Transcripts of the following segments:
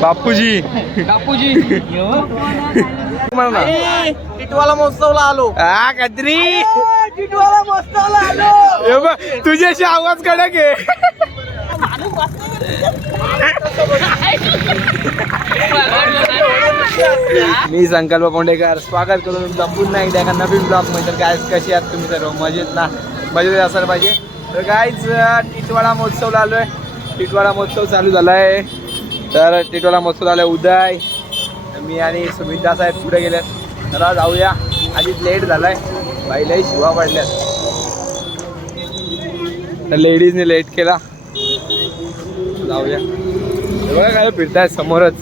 बापूजी. बापूजी. टिटवाला महोत्सवला आलो. हा कत्री. टिटवाला महोत्सवला आलो. बघ, तुझ्याशी आवाज कडक आहे. मी संकल्प पोंडेकर. स्वागत करून तुमचा पुन्हा एकदा एका नवीन ब्लॉगमध्ये. तर काय कशी आहात तुम्ही सर्व? मजेत ना? मजेत असायला पाहिजे. तर काहीच टिटवाळा महोत्सवला आलोय. टिटवाळा महोत्सव चालू झालाय. तर टिटवाळा महोत्सव झालाय उदय मी आणि सुमिता साहेब पुढे गेल्यात चला जाऊया. आधीच लेट झालाय. बाईलाही शिवा पडल्यात. तर लेडीजने लेट केला. जाऊया. बघा काय फिरताय समोरच.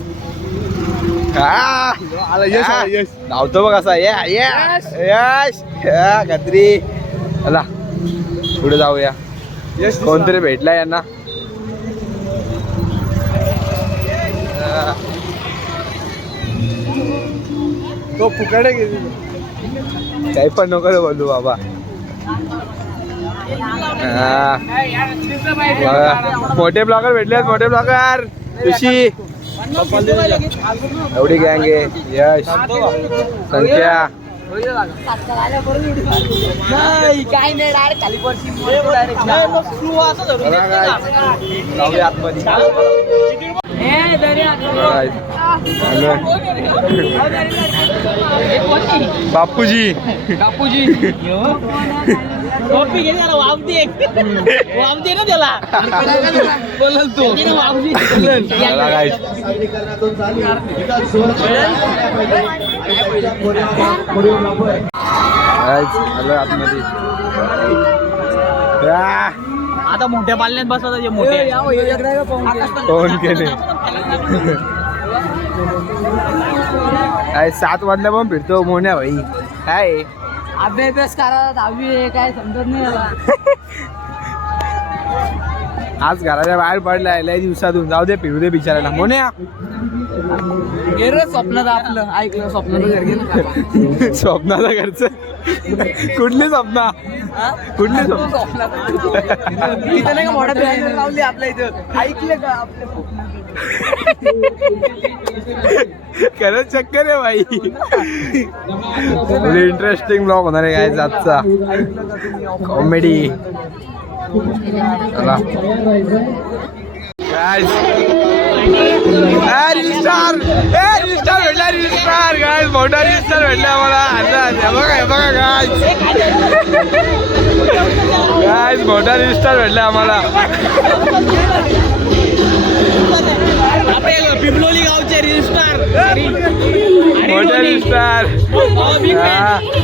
आला. आला. धावतो बघ असा. या यश. गत्री चला. पुढे जाऊया. यश कोणतरी भेटला यांना. तो फुकाडे गेली काही पण नको बोलू बाबा. हा. मोठे ब्लॉगर भेटले मोठे ब्लॉगर. ऋषी. एवढी गँग आहे. यश. संख्या. काय नाही डायरेक्ट खाली काय. जाऊया आतमध्ये बघा. आलोय. बापूजी बापूजी टोपी घे जरा वाफ दे वाफ दे ना त्याला बोलल तू वाफ दे बघा काय. काहीच. आता मोठ्या पालण्यात बसवता जे मोठे फोन केले काय सात वाजल्या पण फिरतो मोन्या भाई. काय? अभ्यास करा दहावी काय समजत नाही आज घराच्या बाहेर पडलाय लय दिवसातून. जाऊ दे फिरू दे बिचारायला मोन्या स्वप्नात आपलं ऐकलं गेलं स्वप्नाचं घरचं. कुठली स्वप्ना? कुठली स्वप्न? लावली आपल्या इथं? ऐकलं का खरंच चक्कर आहे भाई इंटरेस्टिंग ब्लॉग होणार आहे काय आजचा. कॉमेडी चला. Guys. ए, रील स्टार ए रील स्टार भेटला रील स्टार गायस मोठा रील स्टार भेटला आम्हाला. आता बघा बघा गायस गायस मोठा रील स्टार भेटला आम्हाला. पिंपलोली गावचे रील स्टार मोठा reel star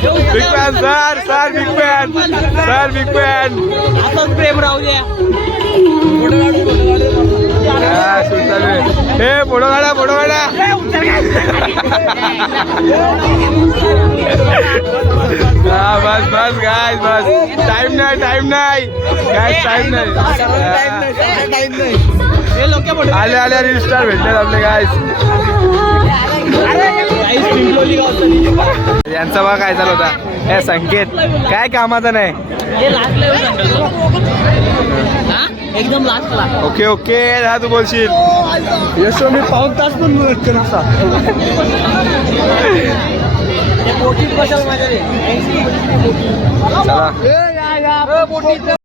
big fan sir sir big fan sir big fan. असंच प्रेम राहू द्या. हे काढा हा बस बस गाय बस. टाइम नाही टाइम नाही. काय टाइम नाही. हे लोक आले आले रील स्टार भेटले आपले काय यांचा बघा काय चालू होता. हे संकेत काय कामाचा नाही? एकदम लास्टला ओके ओके हा तू बोलशील. यशो मी पाऊन तास पण मिळत कर असा चला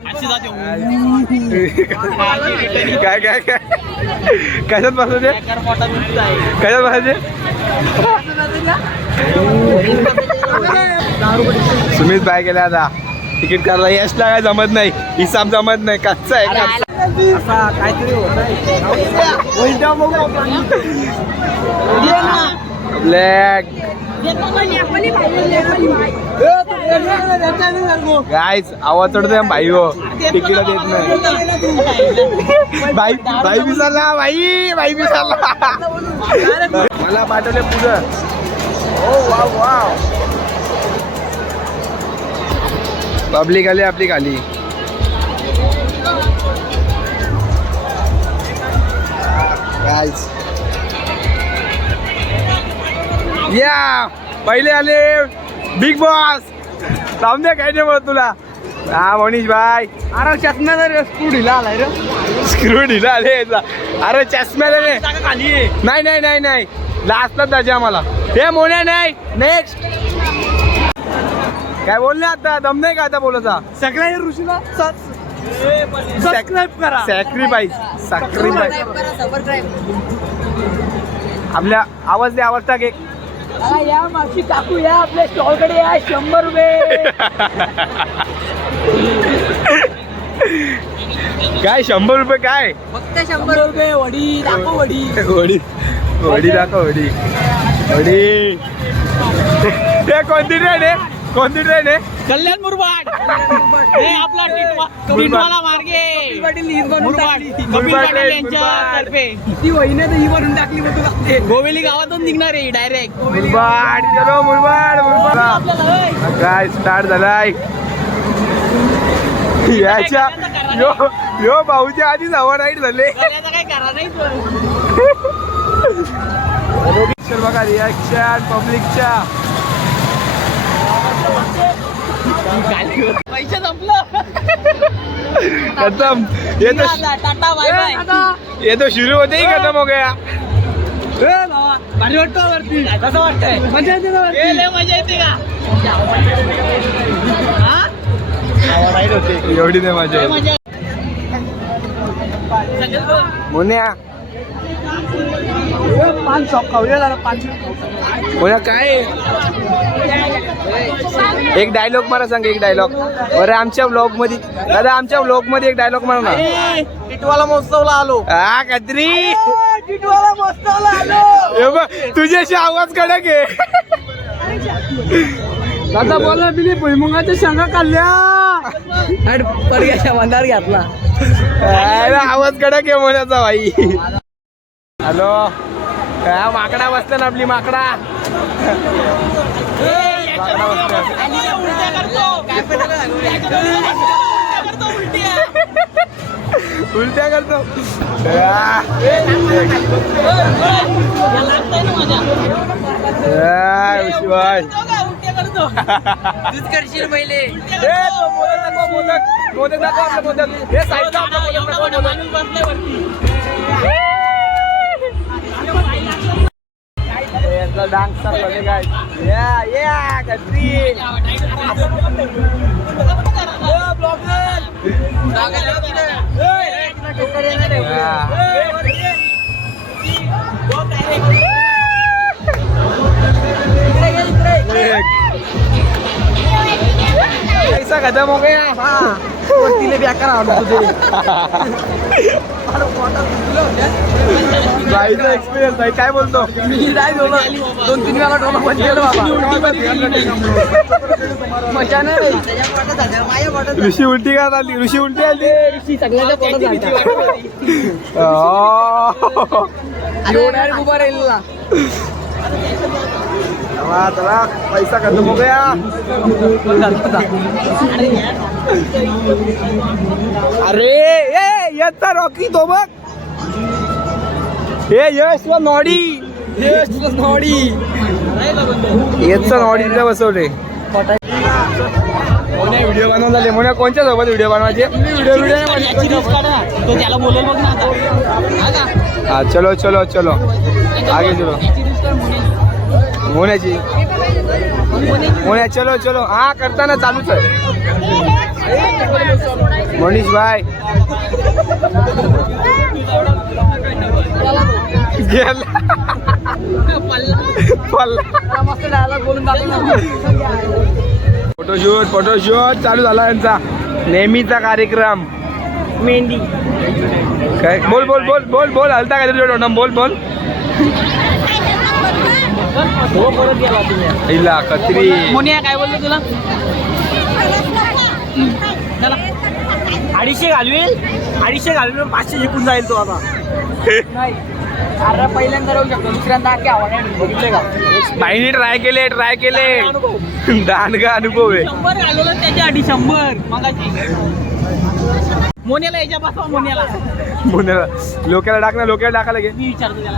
काय काय काय? कशात बसायचे? कशात बसायचे? सुमित बाय गेला आता. तिकीट काढला यशला काय जमत नाही. हिसाब जमत नाही. कच्चा आहे कच्चा. असा काहीतरी ब्लॅक गायच आवाज चढतोय भाई हो. तिकीट देत नाही. भाई भाई विसरला भाई भाई विसरला. मला पाठवले पुढं. ओ वा वा पब्लिक आली आपली खाली गायच या पहिले आले बिग बॉस दे काय नाही बोलत तुला. हा मनीष भाई अरे चष्म्याचा स्क्रू ढिला आलाय रे. स्क्रू ढिला आले याचा. अरे चष्म्याला आहे. नाही नाही नाही नाही. लास्टच जायचे आम्हाला. हे मोन्या नाही. नेक्स्ट काय बोलले आता? दम नाही का आता बोलायचा? सगळ्या ऋषीला सबस्क्राईब करा. सॅक्रिफाईस सॅक्रिफाईस आपल्या आवाज दे आवाज टाक एक. हा, या मावशी काकू या आपल्या स्टॉलकडे या शंभर रुपये. काय शंभर रुपये काय? फक्त शंभर रुपये. वडी दाखव वडी. वडी वडी दाखव वडी. वडी. हे कोणती ट्रेन आहे? कोणती ट्रेन आहे? कल्याण मुरबाड. हे आपला टिटवा टिटवाला मार्गे. कपिल पाटील आहे, यांच्या मुरबाड. तर्फे. ती वहिने ही भरून टाकली गोवेली गावातून निघणार आहे डायरेक्ट मुरबाड चलो मुरबाड मुरबाड काय स्टार्ट झालाय? याच्या यो यो भाऊच्या आधीच हवा नाईट झाले. काय करा नाही चल बघा रिॲक्शन पब्लिकच्या पैसे संपलं. खतम. ये तो टाटा बाय बाय. ये तो शुरू होते ही खतम हो गया. भारी वाटतं वरती. कसं वाटतंय? मजा येते ना वरती. मजा येते का? हा? एवढी नाही मजा येत. मोन्या. पाच शॉप खाऊया जरा पाच मोन्या काय? एक डायलॉग मला सांग एक डायलॉग अरे आमच्या ब्लॉगमध्ये दादा आमच्या ब्लॉगमध्ये एक डायलॉग म्हणा ना टिटवाला महोत्सवला आलो. हा कत्री. टिटवाला महोत्सवला आलो. हे बघ, तुझ्याशी आवाज कडक आहे. आता बोला बिली भुईमुगाच्या शेंगा काढल्या पर्याच्या मंदार घातला अरे आवाज कडक आहे मोन्याचा भाई. हॅलो. हा, माकडा बसला ना आपली माकडा. उलट्या करतो. करशील पहिले. ए, तो मोदक दाखव, मोदक. मोदक दाखव आपलं मोदक. हे साईडला आपलं मोदक दाखव, मोदक. ए, यांचा डान्स पैसा खत्म हो गया। तिले बेकार आवडत तुझे। एक्सपिरियन्स भाई काय बोलतो? मी नाही डोलं दोन तीन वेळा डोला पण गेलो मजा नाही ऋषी उलटी का आली ऋषी उलटी आली? ऋषी सगळ्यांच्या पोटात उभा राहिलेला. चला चला पैसा खत्म हो गया. अरे ए याचा रॉकी तो बघ हे यश व नॉडी. यश व नॉडी. याचा नॉडी तिथे बसवले मोन्या व्हिडिओ बनवून झाले. मोन्या कोणत्या सोबत व्हिडिओ बनवायचे? व्हिडिओ व्हिडिओ तो त्याला बोलेल बघ ना आता. हा चलो चलो चलो. आगे चलो. मोन्याची. मोन्या चलो चलो. हा करताना चालूच आहे. मनीष भाई. Photoshoot photoshoot. चालू झाला यांचा. नेहमीचा कार्यक्रम. मेहंदी. काय? बोल बोल बोल बोल बोल. हलता काय बोल बोल हो परत गेला तुम्ही इला कत्री. मोनिया काय बोलतो तुला? चला. अडीचशे घालवेल? अडीचशे घालवेल पाचशे जिंकून जाईल तो आता. नाही. अरे पहिल्यांदा राहू शकतो. दुसऱ्यांदा आवड बाईने ट्राय केले ट्राय केले. दांडगा अनुभव? आहे? शंभर घालवलं त्याच्या आधी शंभर. मगाची मोन्याला याच्या मोन्याला. मुन्याला लोक्याला टाक ना लोक्याला टाकायला घे. मी विचारतो त्याला.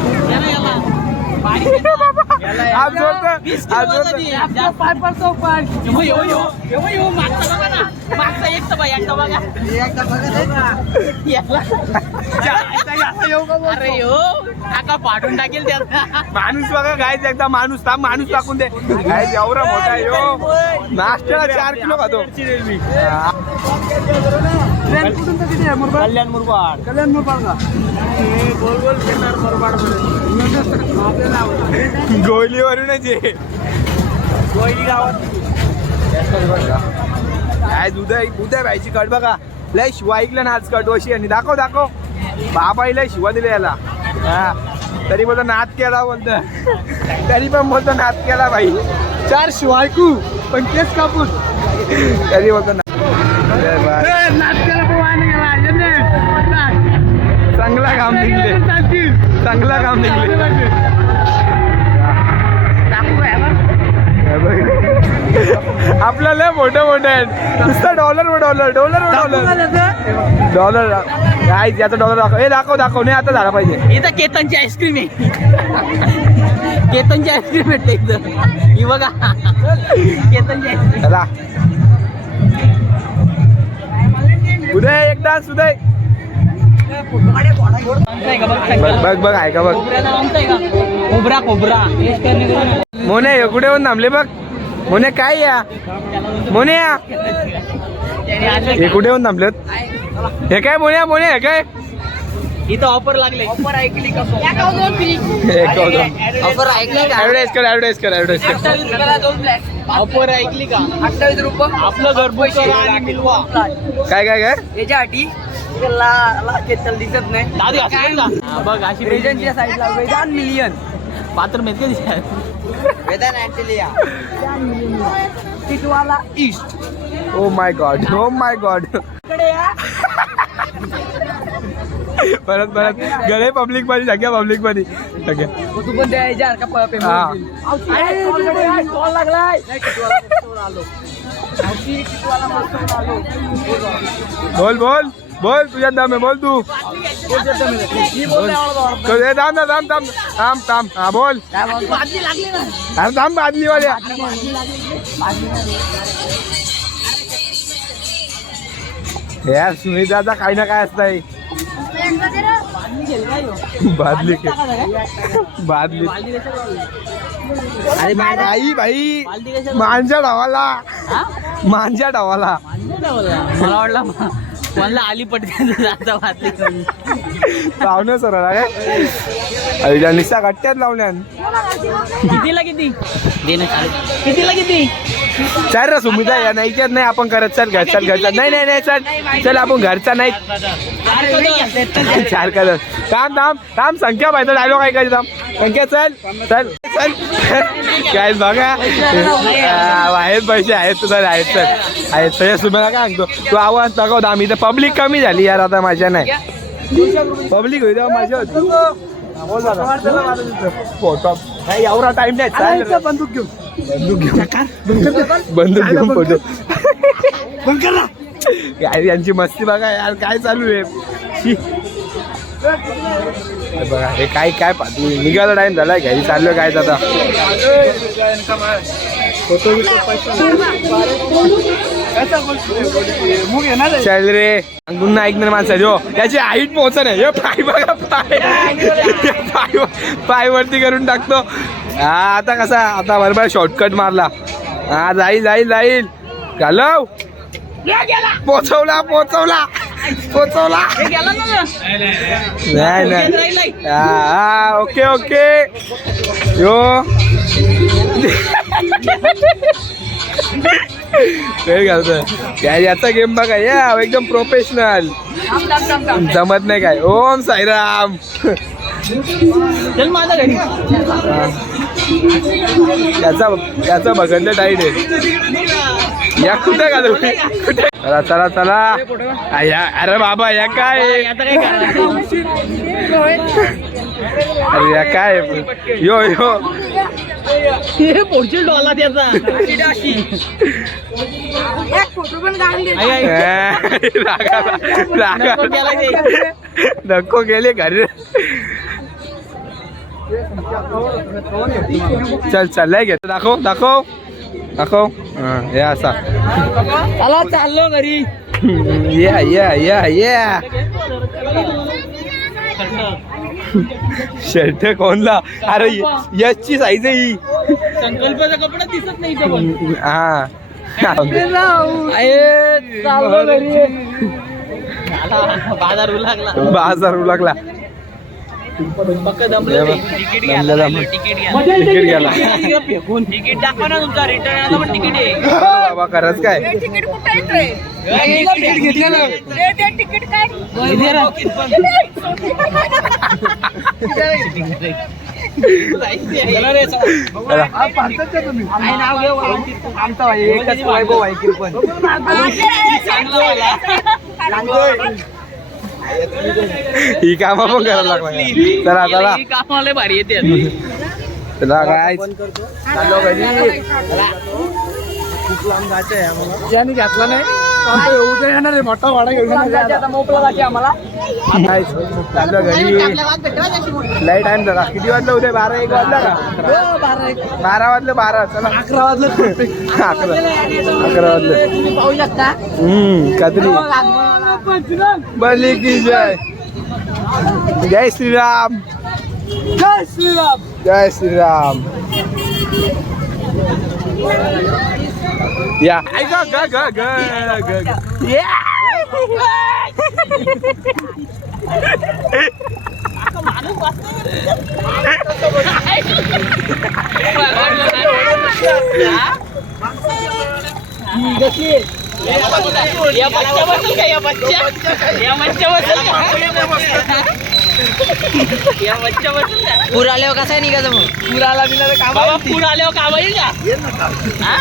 ना आज बोलतो आज बोलतो अरे यो काका पाडून टाकेल त्याला माणूस बघा गायच एकदा माणूस थांब माणूस टाकून दे. गायच एवढा मोठा आहे यो. नाश्त्याला चार किलो खातो. हा. कल्याण मुरबाड. कल्याण मुरबाड का? गोल गोल फिरणार मुरबाड गोलीवरूनच आहे. गोयली गावात. काय उद्या उद्या व्हायची कट बघा. लय शिवा ऐकलं ना आज कट वशी आणि दाखव दाखव. बाबा लय शिवा दिले याला. हा. तरी बोलतो नाद केला बोलतो. तरी पण बोलतो नाद केला भाई चार शिवा ऐकू पण तेच कापून तरी बोलतो मोठं नुसतं डॉलर व डॉलर डॉलर व डॉलर डॉलर काय याचा डॉलर दाखव. हे दाखव दाखव. नाही आता झाला पाहिजे. इथं केतनची आईस्क्रीम आहे. केतनची आईस्क्रीम भेटते इथं. ही बघा. केतनची आईस्क्रीम चला. उदय एक डान्स उदय बघ बघ आहे का बघ. कोबरा कोबरा मोने कुठे होऊन थांबले बघ. मोने काय या? मोने या हे कुठे होऊन थांबलेत? हे काय मोने मोने हे काय? इथं ऑफर लागले. ऑफर ऐकली का ऑफर ऐकली का? ऍडव्हर्टाईज कर ऍडव्हर्टाईज कर ऍडव्हर्टाईज कर. ऑफर ऐकली का? अठ्ठावीस रुपये? आपलं घर बुक करा आणि मिलवा काय काय काय? याच्या अटी दिसत नाही. बघ अशी साईडला वेदान मिलियन बाथरूम आहेत का दिसत Vedan Antilia Titwala east. Oh my god oh my god परत परत. गळे पब्लिकमध्ये सगळ्या पब्लिकमध्ये. सगळ्या तू पण द्यायच्या का पेमेंट हा. स्टॉल लागलाय. बोल बोल. बोल तुझ्या दम आहे बोल तो- ए, थांब ना थांब थांब. थांब थांब. हा बोल. अरे थांब बादली वाल्या यार सुनीताचा काही ना काय असतंय. बादली के बादली. अरे भाई भाई मांजा डावाला मांजा डावाला मला वाटलं मला आली पटकन जाता बादली करून. लावणं सर अरे निसा गट्ट्यात लावण्यान. कितीला किती? देणं चालेल कितीला किती? चल रे सुमिता या नाही ऐकत नाही आपण करत चल घर चल घरचा नाही नाही नाही चल. चल आपण घरचा नाही. चार कलर थांब थांब थांब संख्या पाहिजे डायलॉग ऐकायचं थांब. संख्या चल चल चल. काय बघा. आहेत पैसे आहेत तुझं आहेत चल आहेत सगळ्या सुमिता काय सांगतो? तू आवाज दाखव आम्ही तर पब्लिक कमी झाली यार आता माझ्या नाही. पब्लिक होईल माझ्या होती. फोटो नाही एवढा टाइम नाही चाल रे. बंदूक घेऊन. बंदूक घेऊन बंदूक घेऊन फोटो. काय यांची मस्ती बघा यार काय चालू आहे? बघा हे काय काय पाहतो निघाला टाइम झाला घरी चाललोय काय आता चल रे. सांगून ऐकणार माणसं जो त्याची हाईट पोहोच नाही. हे पाय बघा पाय पाय पाय वरती करून टाकतो. हा आता कसा? आता बरोबर शॉर्टकट मारला. हा जाईल जाईल जाईल. घालव. पोचवला पोचवला. पोचवला. नाही नाही. हा ओके ओके. यो. वेळ घालतोय. या याचा गेम बघा. या एकदम प्रोफेशनल जमत नाही काय. ओम साईराम. चल माझ्या घरी. याचा याचा बघितलं टाईट आहे या कुठे का तुम्ही? कुठे? चला चला चला. या अरे बाबा या काय? अरे या काय? यो यो. पोर्चल डॉला त्याचा. नको गेले घरी. चल चाललाय घेतो दाखव दाखव. दाखव. हा, असा. चला चाललो घरी. या या या या. शर्ट कोणला? अरे यशची साईज आहे ही. संकल्पाचा कपडा दिसत नाही हा. बाजार होऊ लागला बाजार होऊ लागला पक्क. तिकीट घ्या. दमलं, दमलं. तिकीट घ्या तिकीट घ्यायला फेकून. तिकीट दाखवा ना तुमचा रिटर्न पण तिकीट आहे. अरे बाबा खरंच काय? तिकीट कुठे रे ते काय. चला? आमचं एकच वैभव आहे किरपण. चांगलं वाला. ही कामं पण करायला लागला चला चला. ही कामाला भारी येते. चला काय चाललो घरी याने घातला नाही उद्या येणार आहे. मोठा वाडा घेऊन मोकळा दाखी आम्हाला. काय चाललो घरी लाइट टाइम झाला किती वाजलं उद्या? बारा एक वाजला का? बारा वाजलं बारा. चला. अकरा वाजलं. अकरा. अकरा वाजलं. पाहू शकता. हम्म বলি কি জয় জয় শ্রীরাম জয় শ্রীরাম জয় Shriram Yeah, I go, go, go, go, go, go. Yeah! দেখি या बच्चा बसेल का या बच्चा या बच्चा बसेल का या बच्चा बसेल का पूर आल्यावर कसा निघायचं मग? पूर आला बिला काम बाबा पूर आल्यावर काम येईल का? हा?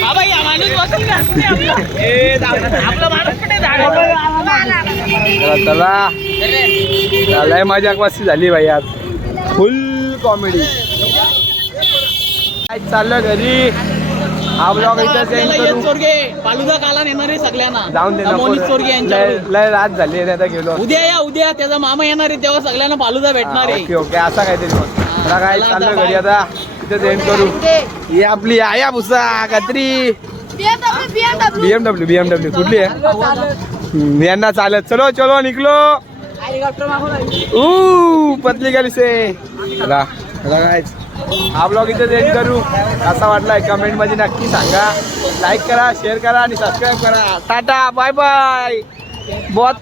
बाबा या माणूस बसेल का कुठे आपला? ए, दादा, आपला माणूस कुठे चला चला. झालाय मजा मस्ती झाली भाई आज. फुल कॉमेडी काय चाललं घरी? हा ब्लॉग इथं सेंड करू चोरगे पालुदा काला नेणार आहे सगळ्यांना. जाऊन दे ना मोनित चोरगे लय यांच्याकडून लय रात झाली आहे, आता गेलो. उद्या या उद्या. त्याचा मामा येणार आहे तेव्हा सगळ्यांना फालुदा भेटणार आहे. Okay okay. असा काहीतरी मग चला काय चला चाललं आता घरी आता. इथं सेंड करू. ही आपली आया भुसा कत्री. BMW BMW बीएमडब्ल्यू बीएमडब्ल्यू कुठली आहे? हम्म, यांना चालत. चलो चलो निकलो. ऊ पतली गली से. चला. काय हा ब्लॉग इथे सेंड करू. कसा वाटला आहे कमेंटमध्ये नक्की सांगा. लाईक करा शेअर करा आणि सबस्क्राईब करा. टाटा बाय बाय बहुत